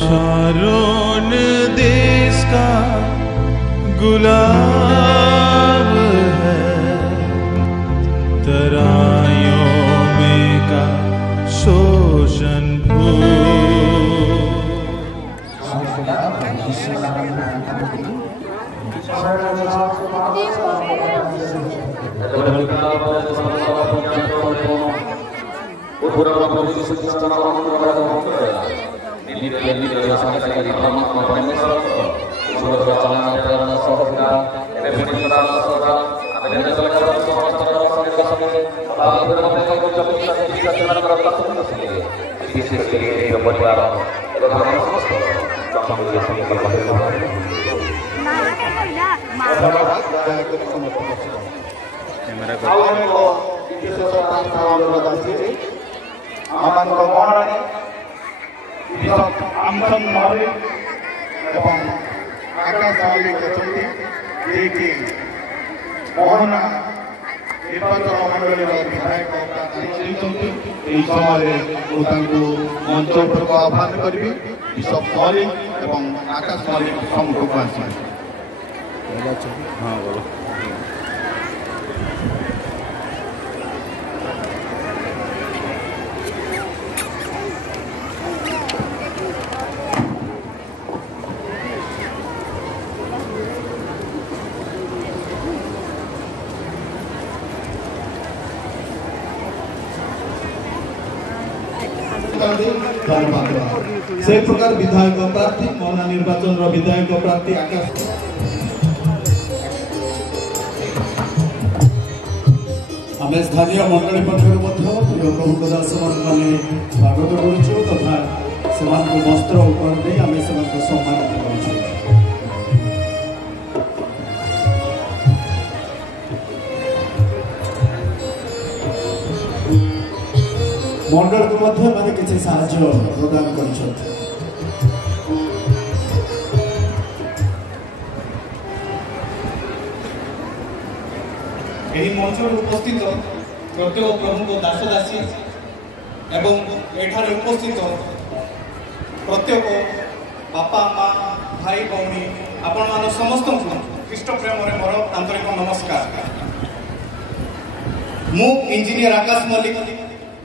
Sharon देश का गुलाब है, तराइयों में का शोषण मंच उपरको आह्वान करी बिशप मलिक एवं आकाश मलिक सम्मुख आसी से प्रकार विधायक प्रार्थी मौना निर्वाचन विधायक प्रार्थी आकाश आम स्थानीय मंडली पक्षर प्रिय प्रभु दास मैंने स्वागत करुचु तथा से वस्त्र उपहार दे आम से सम्मानित करुचु। मंडल को मैंने किसी साहाय्य प्रदान कर मंच उपस्थित प्रत्येक प्रमुख दासदासी एवं एठारे उपस्थित प्रत्येक बापा माँ भाई भौणी आपण मान समस्त ख्रीष्ट प्रेम मोर आंतरिक नमस्कार। मु इंजीनियर आकाश मल्लिक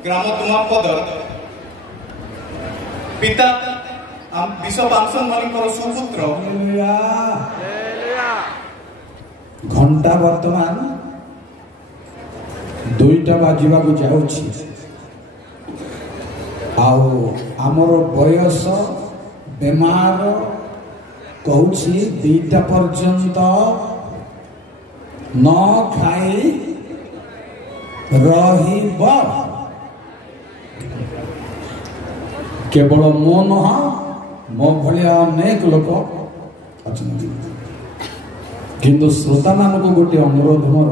ग्राम दुमापद पिता बिशप आमसन मल्लिक सुपुत्र। घंटा वर्तमान 2टा बाजिबा को जाउछि आमर बयस बेमार कहूछि 2टा पर्यंत न खाई रहिब। केवल मो नह मो भलिया अनेक लोक अछंती किंतु श्रोता मान को गोटे अनुरोध मोर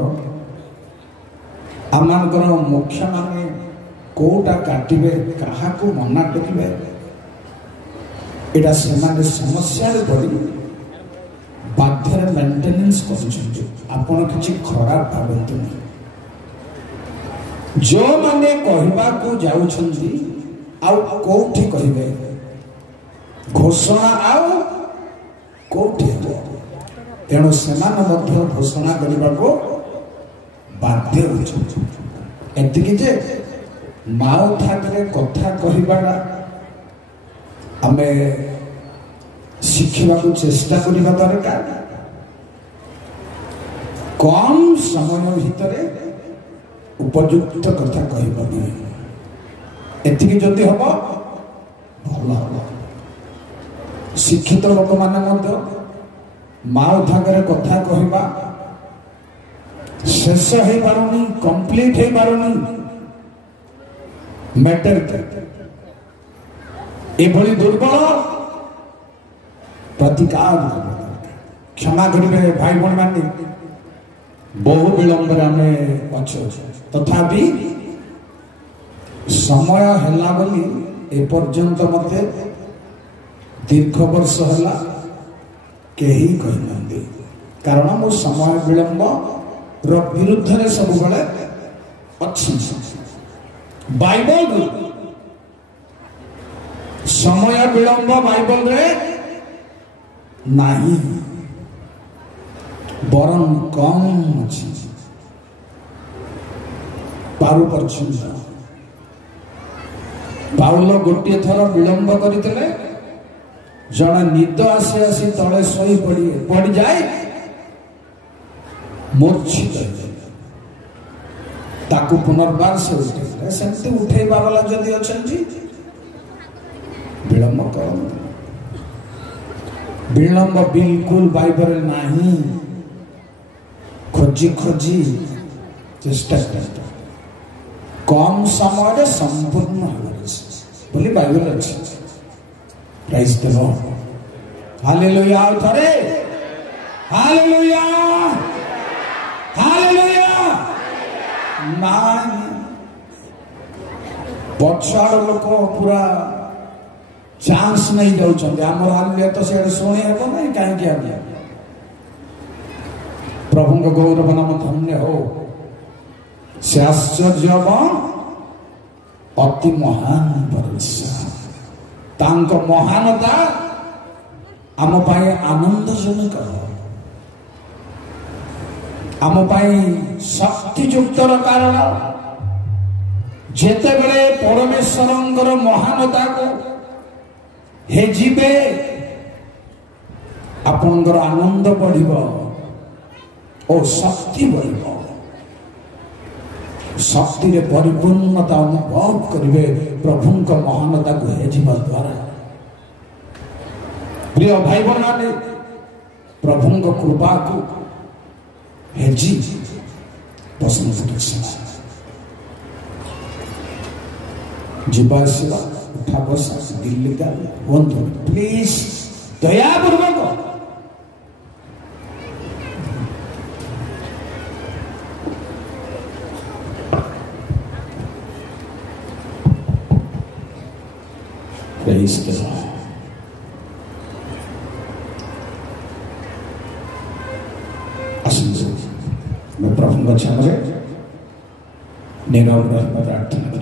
आमर मुखिया माने कोटा काटिबे कहा को मना करिबे एटा सेमाने समस्या रे पड़ी बाध्य मेंटेनेंस करूछन्ती आपण किछि खराब भाबंतु नहीं। जो माने कहबा को जाउछन्ती आउ कोठी कहिबे घोषणा आउ कोठी तेणु सेमाने मध्य घोषणा करबा को बाध्य होती जे माओ थाकरे कथा कहबाटा आमे शिखिबा को चेष्टा करबा दरकार। कम समय भितर उपयुक्त कथा कहबा एतिकी जदि हबो भल हबो। शिक्षित लोक माने मध्य माओ थाकरे कथा कहबा शेष हो पारुनी कंप्लीट हो पारुनी मैटर एभली दुर्बल प्रतिकार क्षमा करेंगे भाई भौणी मान बहु विलंब आम अच्छे तथापि समय है बोली एपर्यंत मत दीर्घ वर्ष है कही कही कारण मो समय विलंब विरुद्ध सब अच्छी बाइबल समय विलंब बाइबल रे नहीं बरं कम अच्छी पारु पर पाउल गोटे थर विलंब करते जड़े निद आसी आसी तले शोई पड़ जाए मूर्छित ताकू पुनर्बार से उठे सेमती उठेबा वाला जदि अच्छी विलंब कर विलंब बिल्कुल बाइबल नहीं खोजी खोजी चेष्टा कर कम समय संपूर्ण बोली बाइबल अच्छी प्राइज द लॉर्ड हालेलुया थरे हालेलुया हालेलुया नहीं पछाड़ लोक पूरा चांस नहीं जाऊँ आम हालेलुया तो से शुणी हे ना कहीं प्रभु को गौरव नाम धन्य हो से आश्चर्य अति महान परमेश्वर तांको महानता आम पाई आनंदजनक आम पाई शक्तियुक्तर कारण जेते बेले परमेश्वरंकर महानता को हे जीवे आपनकर आनंद बढ़िबो और शक्ति बढ़िबो शक्ति रे परिपूर्णता अनुभव करिवे प्रभु का महानता को हेजिबा द्वारा प्रिय भाई बहन प्रभु को कृपा को हेजी पसंद जीवा सेवा उठा बसा दिल्ली का बंधु प्लीज दयापूर्वक Praise the Lord. मैं प्रभु का क्षमा निराव प्रार्थना